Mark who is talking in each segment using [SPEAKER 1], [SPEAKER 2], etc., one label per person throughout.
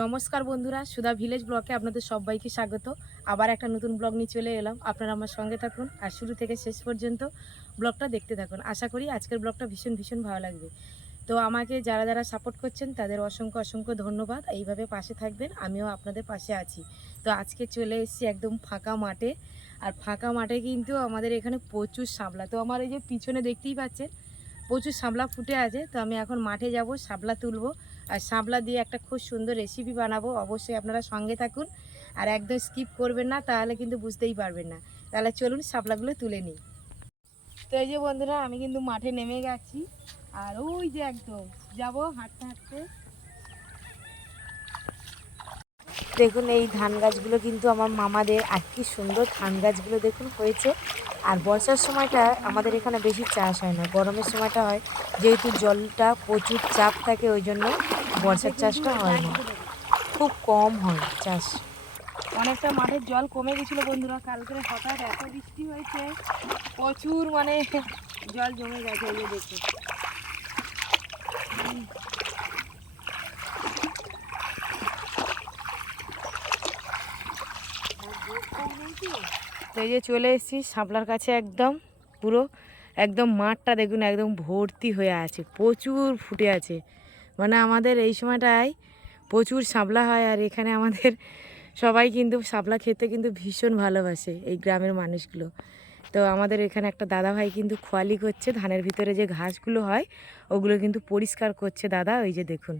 [SPEAKER 1] নমস্কার বন্ধুরা, সুধা ভিলেজ ব্লকে আপনাদের সবাইকে স্বাগত। আবার একটা নতুন ব্লগ নিয়ে চলে এলাম। আপনারা আমার সঙ্গে থাকুন। আর শুরু থেকে শেষ পর্যন্ত ব্লগটা দেখতে থাকুন। আশা করি আজকের ব্লগটা ভীষণ ভীষণ ভালো লাগবে। তো আমাকে যারা যারা সাপোর্ট করছেন, তাদের অসংখ্য অসংখ্য ধন্যবাদ। এইভাবে পাশে থাকবেন, আমিও আপনাদের পাশে আছি। তো আজকে চলে এসেছি একদম ফাঁকা মাঠে। আর ফাঁকা মাঠে কিন্তু আমাদের এখানে প্রচুর শাপলা। তো আমার এই যে পিছনে দেখতেই পাচ্ছেন, প্রচুর শাপলা ফুটে আছে। তো আমি এখন মাঠে যাব, শাপলা তুলবো। আর শাপলা দিয়ে একটা খুব সুন্দর রেসিপি বানাবো, অবশ্যই আপনারা সঙ্গে থাকুন। আর একদম স্কিপ করবেন না, তাহলে কিন্তু বুঝতেই পারবেন না। তাহলে চলুন শাপলাগুলো তুলে নিই। তো এই যে বন্ধুরা, আমি কিন্তু মাঠে নেমে গেছি। আর ওই যে একদম, যাব হাঁটতে হাঁটতে। দেখুন, এই ধান গাছগুলো কিন্তু আমার মামাদের, আর কি সুন্দর ধান গাছগুলো দেখুন হয়েছে। আর বর্ষার সময়টা আমাদের এখানে বেশি চাষ হয় না। গরমের সময়টা হয়, যেহেতু জলটা প্রচুর চাপ থাকে, ওই জন্য বর্ষার চাষটা হয় না। খুব কম হয় চাষ। অনেকটা মাঠের জল কমে গেছিল বন্ধুরা কালকে হঠাৎ এত বৃষ্টি হয়েছে, প্রচুর মানে জল জমে গেছে দেখে তো এই যে চলে এসেছি, শাপলার কাছে একদম, পুরো একদম মাঠটা দেখুন, একদম ভর্তি হয়ে আছে, প্রচুর ফুটে আছে। মানে আমাদের এই সময়টায় প্রচুর শাপলা হয় আর এখানে আমাদের সবাই কিন্তু শাপলা খেতে কিন্তু ভীষণ ভালোবাসে এই গ্রামের মানুষগুলো। তো আমাদের এখানে একটা দাদা ভাই কিন্তু খোয়ালি করছে, ধানের ভিতরে যে ঘাসগুলো হয়, ওগুলো কিন্তু পরিষ্কার করছে দাদা, ওই যে দেখুন।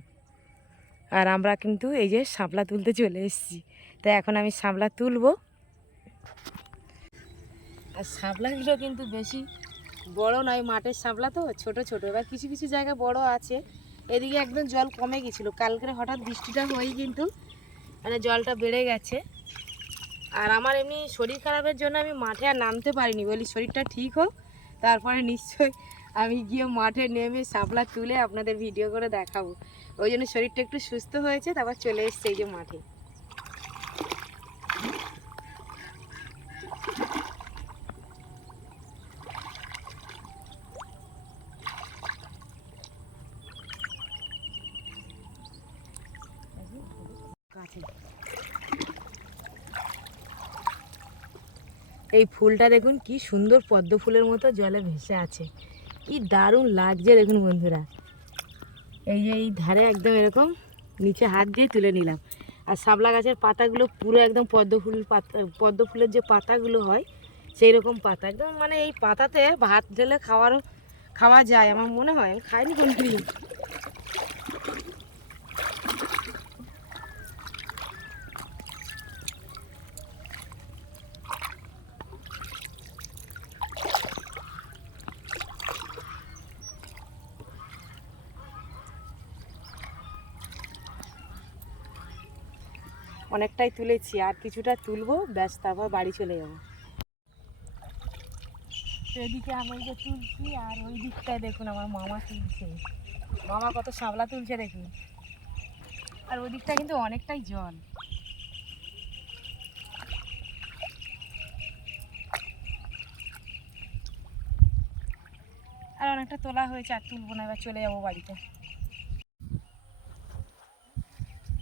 [SPEAKER 1] আর আমরা কিন্তু এই যে শাপলা তুলতে চলে এসেছি। তো এখন আমি শাপলা তুলবো। আর শাপলাগুলো কিন্তু বেশি বড় নয়, মাঠের শাপলা তো, ছোট ছোট। এবার কিছু কিছু জায়গা বড় আছে। এদিকে একদম জল কমে গেছিল। কালকে হঠাৎ বৃষ্টিটা হয়েই কিন্তু মানে জলটা বেড়ে গেছে। আর আমার এমনি শরীর খারাপের জন্য আমি মাঠে আর নামতে পারিনি। বলি, শরীরটা ঠিক হোক, তারপরে নিশ্চয়ই আমি গিয়ে মাঠে নেমে শাপলা তুলে আপনাদের ভিডিও করে দেখাবো। ওই জন্য শরীরটা একটু সুস্থ হয়েছে, তারপর চলে এসছে এই যে মাঠে কাছে এই ফুলটা দেখুন, কি সুন্দর পদ্ম ফুলের মতো জলে ভেসে আছে। কি দারুণ লাগছে দেখুন বন্ধুরা। এই যে এই ধারে একদম এরকম নিচে হাত দিয়ে তুলে নিলাম। আর শাপলা গাছের পাতাগুলো পুরো একদম পদ্ম ফুল পাতা, পদ্ম ফুলের যে পাতাগুলো হয় সেই রকম পাতা। একদম মানে এই পাতাতে ভাত ঢেলে খাওয়ারও খাওয়া যায়, আমার মনে হয়। আমি খাইনি কোনোদিন। অনেকটাই তুলেছি, আর কিছুটা তুলবো, ব্যাস তারপর বাড়ি চলে যাব। এদিকে আমি যে তুলছি, আর ওই দিকটায় দেখুন আমার মামা তুলছে। মামা কত শাপলা তুলছে দেখুন। আর ওই দিকটা কিন্তু অনেকটাই জল। আর অনেকটা তোলা হয়েছে, আর তুলবো না, এবার চলে যাব বাড়িতে।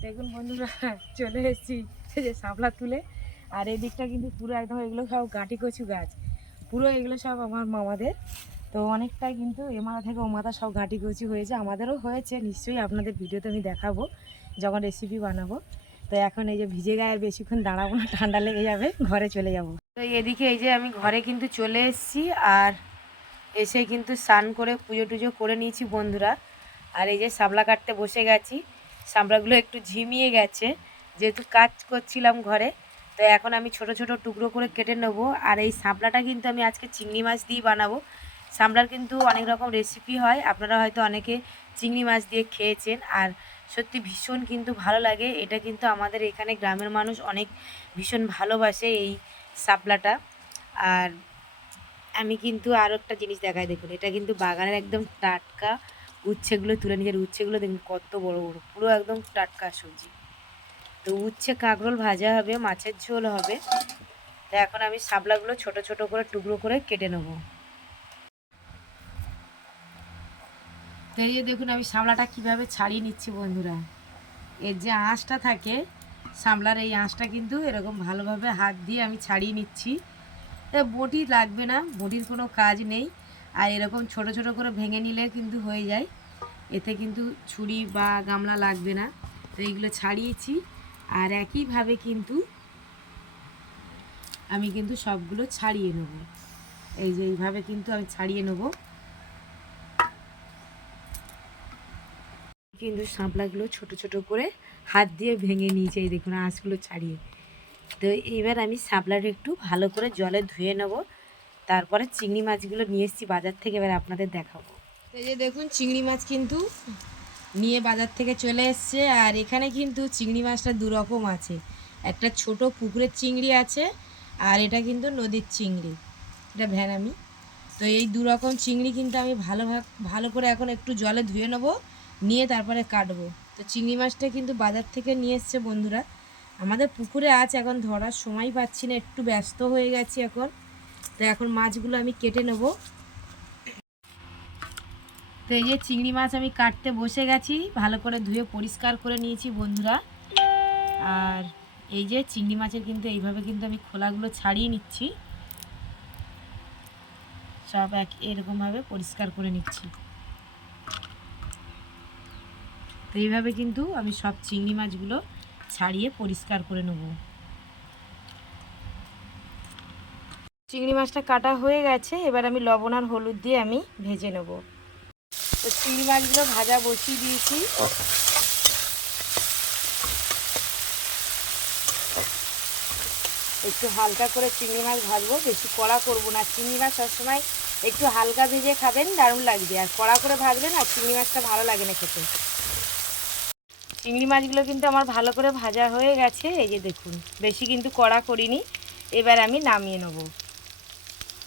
[SPEAKER 1] দেখুন বন্ধুরা, চলে এসেছি যে শাপলা তুলে। আর এই দিকটা কিন্তু পুরো একদম এগুলো সব গাঁটি কচু গাছ। পুরো এগুলো সব আমার মামাদের। তো অনেকটাই কিন্তু এ মাথা থেকে ও মাথা সব ঘাটি কচি হয়েছে। আমাদেরও হয়েছে, নিশ্চয়ই আপনাদের ভিডিওতে আমি দেখাবো, যখন রেসিপি বানাবো। তো এখন এই যে ভিজে গায়ের বেশিক্ষণ দাঁড়াবো না, ঠান্ডা লেগে যাবে, ঘরে চলে যাব। তো এদিকে এই যে আমি ঘরে কিন্তু চলে এসেছি, আর এসে কিন্তু স্নান করে পুজো টুজো করে নিয়েছি বন্ধুরা। আর এই যে শাপলা কাটতে বসে গেছি। শাপলাগুলো একটু ঝিমিয়ে গেছে, যেহেতু কাজ করছিলাম ঘরে, তো এখন আমি ছোট ছোট টুকরো করে কেটে নেব। আর এই শাপলাটা কিন্তু আমি আজকে চিংড়ি মাছ দিয়ে বানাবো। শাপলার কিন্তু অনেক রকম রেসিপি হয়, আপনারা হয়তো অনেকে চিংড়ি মাছ দিয়ে খেয়েছেন। আর সত্যি ভীষণ কিন্তু ভালো লাগে, এটা কিন্তু আমাদের এখানে গ্রামের মানুষ অনেক ভীষণ ভালোবাসে এই শাপলাটা আর আমি কিন্তু আরও একটা জিনিস দেখাই, দেখুন, এটা কিন্তু বাগানের একদম টাটকা উচ্ছেগুলো তুলে নিজের উচ্ছেগুলো দেখুন কত বড় বড়, পুরো একদম টাটকা সবজি। তো উচ্ছে কাঁকরোল ভাজা হবে, মাছের ঝোল হবে। তো এখন আমি শাপলাগুলো ছোট ছোট করে, টুকরো করে কেটে নেব। এই যে দেখুন আমি শাপলাটা কীভাবে ছাড়িয়ে নিচ্ছি বন্ধুরা। এর যে আঁশটা থাকে সামলার এই আঁশটা কিন্তু এরকম ভালোভাবে হাত দিয়ে আমি ছাড়িয়ে নিচ্ছি। বটি লাগবে না, বটির কোনো কাজ নেই। আর এরকম ছোট ছোট করে ভেঙে নিলে কিন্তু হয়ে যায়। এতে কিন্তু ছুরি বা গামলা লাগবে না। তো এইগুলো ছাড়িয়েছি। আর একইভাবে কিন্তু আমি কিন্তু সবগুলো ছাড়িয়ে নেব। এই যে এইভাবে কিন্তু আমি ছাড়িয়ে নেব। কিন্তু শাপলাগুলো ছোট ছোট করে হাত দিয়ে ভেঙে নিয়েছে। এই দেখুন আঁশগুলো ছাড়িয়ে। তো এবার আমি শাপলাটা একটু ভালো করে জলে ধুয়ে নেব। তারপরে চিংড়ি মাছগুলো নিয়ে এসেছি বাজার থেকে, এবার আপনাদের দেখাবো। এই যে দেখুন, চিংড়ি মাছ কিন্তু নিয়ে বাজার থেকে চলে এসছে, আর এখানে কিন্তু চিংড়ি মাছটা দু রকম আছে। একটা ছোট পুকুরের চিংড়ি আছে, আর এটা কিন্তু নদীর চিংড়ি। এটা ভ্যানামি তো এই দু রকম চিংড়ি কিন্তু আমি ভালো ভালো করে এখন একটু জলে ধুয়ে নেব, নিয়ে তারপরে কাটবো। তো চিংড়ি মাছটা কিন্তু বাজার থেকে নিয়ে এসছে বন্ধুরা। আমাদের পুকুরে আছে এখন ধরার সময় পাচ্ছি না, একটু ব্যস্ত হয়ে গেছি এখন। তো এখন মাছগুলো আমি কেটে নেব। তো এই যে চিংড়ি মাছ আমি কাটতে বসে গেছি, ভালো করে ধুয়ে পরিষ্কার করে নিয়েছি বন্ধুরা। আর এই যে চিংড়ি মাছের কিন্তু এইভাবে কিন্তু আমি খোলাগুলো ছাড়িয়ে নিচ্ছি। সব এক এরকমভাবে পরিষ্কার করে নিচ্ছি। তো এইভাবে কিন্তু আমি সব চিংড়ি মাছগুলো ছাড়িয়ে পরিষ্কার করে নেব। চিংড়ি মাছটা কাটা হয়ে গেছে, এবার আমি লবণ আর হলুদ দিয়ে আমি ভেজে নেব। তো চিংড়ি মাছগুলো ভাজা বসিয়ে দিয়েছি। একটু হালকা করে চিংড়ি মাছ ভাজবো, বেশি কড়া করব না। চিংড়ি মাছ সবসময় একটু হালকা ভেজে খাবেন, দারুণ লাগবে। আর কড়া করে ভাজবেন আর চিংড়ি মাছটা ভালো লাগে না খেতে। চিংড়ি মাছগুলো কিন্তু আমার ভালো করে ভাজা হয়ে গেছে, এই যে দেখুন, বেশি কিন্তু কড়া করিনি। এবার আমি নামিয়ে নেব।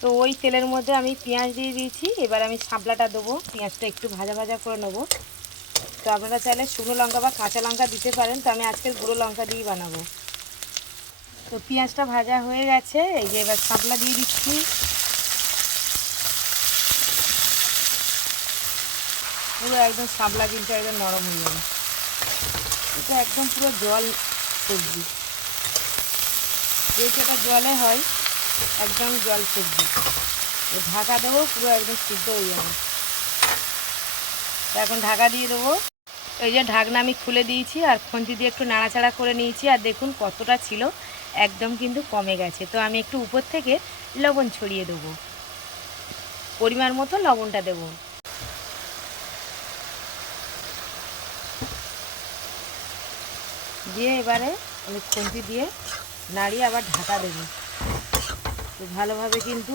[SPEAKER 1] তো ওই তেলের মধ্যে আমি পেঁয়াজ দিয়ে দিয়েছি। এবার আমি সাবলাটা দেবো। পেঁয়াজটা একটু ভাজা ভাজা করে নেব। তো আপনারা চাইলে শুকনো লঙ্কা বা কাঁচা লঙ্কা দিতে পারেন। তো আমি আজকের গুঁড়ো লঙ্কা দিয়েই বানাবো। তো পেঁয়াজটা ভাজা হয়ে গেছে। এই যে এবার সাবলা দিয়ে দিচ্ছি। পুরো একদম সাবলা কিন্তু একদম নরম হয়ে যাবে। এটা একদম পুরো জল সবজি। যেহেতু এটা জলে হয় একদম জল সবজি ঢাকা দেবো, পুরো একদম সিদ্ধ হয়ে যাবে। এখন ঢাকা দিয়ে দেবো। এই যে ঢাকনা আমি খুলে দিয়েছি আর খন্তি দিয়ে একটু নাড়াচাড়া করে নিয়েছি আর দেখুন কতটা ছিল, একদম কিন্তু কমে গেছে। তো আমি একটু উপর থেকে লবণ ছড়িয়ে দেবো। পরিমাণ মতো লবণটা দেবো। দিয়ে এবারে আমি খুন্তি দিয়ে নাড়িয়ে আবার ঢাকা দেব। তো ভালোভাবে কিন্তু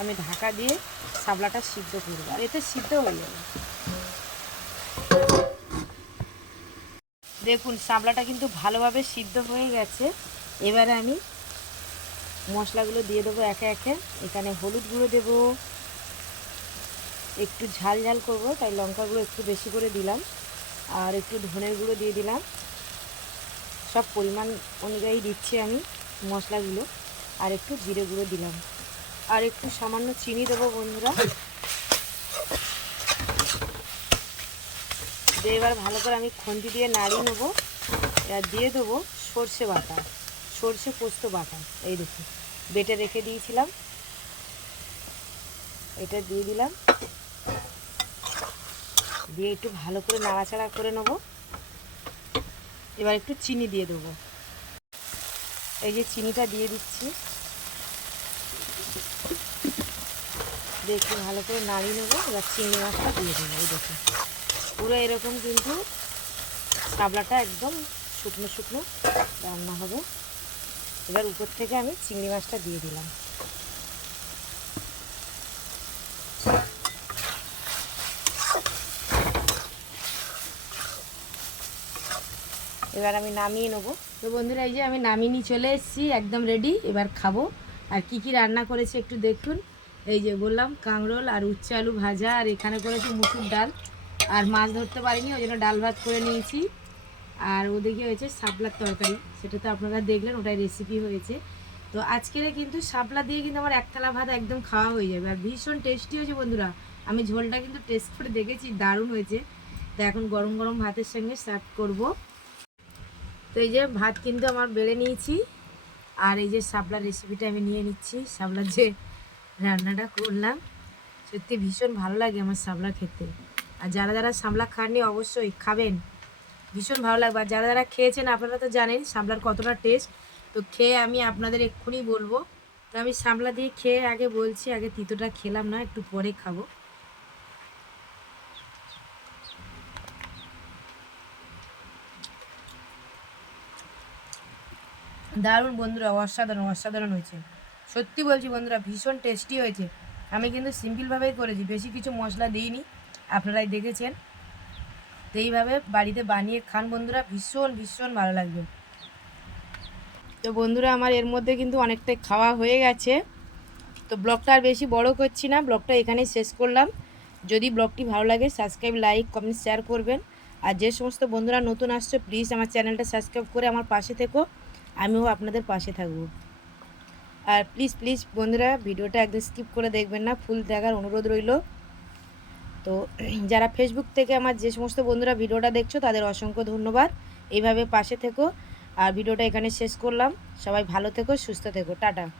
[SPEAKER 1] আমি ঢাকা দিয়ে সাবলাটা সিদ্ধ করব। আর এতে সিদ্ধ হয়ে যাবে। দেখুন, সাবলাটা কিন্তু ভালোভাবে সিদ্ধ হয়ে গেছে। এবারে আমি মশলাগুলো দিয়ে দেবো একে একে। এখানে হলুদ গুঁড়ো দেবো। একটু ঝাল ঝাল করব, তাই লঙ্কা গুঁড়ো একটু বেশি করে দিলাম। আর একটু ধনের গুঁড়ো দিয়ে দিলাম। সব পরিমাণ অনুযায়ী দিচ্ছি আমি মশলাগুলো। আর একটু জিরে গুঁড়ো দিলাম। আর একটু সামান্য চিনি দেবো বন্ধুরা। দিয়ে এবার ভালো করে আমি খন্তি দিয়ে নাড়িয়ে নেব। এবার দিয়ে দেবো সর্ষে বাটা সর্ষে পোস্ত বাটা। এই দেখুন বেটে রেখে দিয়েছিলাম। এটা দিয়ে দিলাম। দিয়ে একটু ভালো করে নাড়াচাড়া করে নেব। এবার একটু চিনি দিয়ে দেবো। এই যে চিনিটা দিয়ে দিচ্ছি। দিয়ে একটু ভালো করে নাড়িয়ে নেব, এবার চিংড়ি মাছটা দিয়ে দেবো দেখুন পুরো এরকম কিন্তু কাবলাটা একদম শুকনো শুকনো রান্না হবে। এবার উপর থেকে আমি চিংড়ি মাছটা দিয়ে দিলাম। এবার আমি নামিয়ে নেব। তো বন্ধুরা, এই যে আমি নামিয়ে নিয়ে চলে এসেছি, একদম রেডি এবার খাব। আর কি কি রান্না করেছি একটু দেখুন। এই যে বললাম, কাঁকরোল আর উচ্ছে আলু ভাজা, আর এখানে করেছি মুসুর ডাল। আর মাছ ধরতে পারিনি, ওই জন্য ডাল ভাত করে নিয়েছি। আর ওদিকে হয়েছে শাপলার তরকারি, সেটা তো আপনারা দেখলেন, ওটাই রেসিপি হয়েছে। তো আজকের কিন্তু শাপলা দিয়ে কিন্তু আমার একতলা ভাত একদম খাওয়া হয়ে যাবে। আর ভীষণ টেস্টি হয়েছে বন্ধুরা। আমি ঝোলটা কিন্তু টেস্ট করে দেখেছি, দারুণ হয়েছে। তো এখন গরম গরম ভাতের সঙ্গে সার্ভ করব। তো এই যে ভাত কিন্তু আমার বেড়ে নিয়েছি। আর এই যে শাপলার রেসিপিটা আমি নিয়ে নিচ্ছি। শাপলার যে রান্নাটা করলাম। সত্যি ভীষণ ভালো লাগে আমার শাপলা খেতে। আর যারা যারা শাপলা খাননি অবশ্যই খাবেন। ভীষণ ভালো লাগবে। আর যারা যারা খেয়েছেন আপনারা তো জানেন শাপলার কতটা টেস্ট তো খেয়ে আমি আপনাদের এক্ষুনি বলব। তো আমি শাপলা দিয়ে খেয়ে আগে বলছি, আগে তিতোটা খেলাম না, একটু পরে খাব। দারুণ বন্ধুরা, অসাধারণ অসাধারণ হয়েছে। সত্যি বলছি বন্ধুরা, ভীষণ টেস্টি হয়েছে। আমি কিন্তু সিম্পলভাবেই করেছি, বেশি কিছু মশলা দিইনি, আপনারাই দেখেছেন। তো এইভাবে বাড়িতে বানিয়ে খান বন্ধুরা, ভীষণ ভীষণ ভালো লাগবে। তো বন্ধুরা, আমার এর মধ্যে কিন্তু অনেকটাই খাওয়া হয়ে গেছে। তো ব্লগটা আর বেশি বড় করছি না, ব্লগটা এখানেই শেষ করলাম। যদি ব্লগটি ভালো লাগে সাবস্ক্রাইব লাইক কমেন্ট শেয়ার করবেন। আর যে সমস্ত বন্ধুরা নতুন আসছে প্লিজ আমার চ্যানেলটা সাবস্ক্রাইব করে আমার পাশে থেকো। আমিও আপনাদের পাশে থাকব। আর প্লিজ প্লিজ বন্ধুরা, ভিডিওটা একদম স্কিপ করে দেখবেন না। ফুল দেখার অনুরোধ রইল। তো, যারা ফেসবুক থেকে আমার যে সমস্ত বন্ধুরা ভিডিওটা দেখছ, তাদের অসংখ্য ধন্যবাদ। এইভাবে পাশে থেকো। আর ভিডিওটা এখানে শেষ করলাম। সবাই ভালো থেকো, সুস্থ থেকো। টাটা।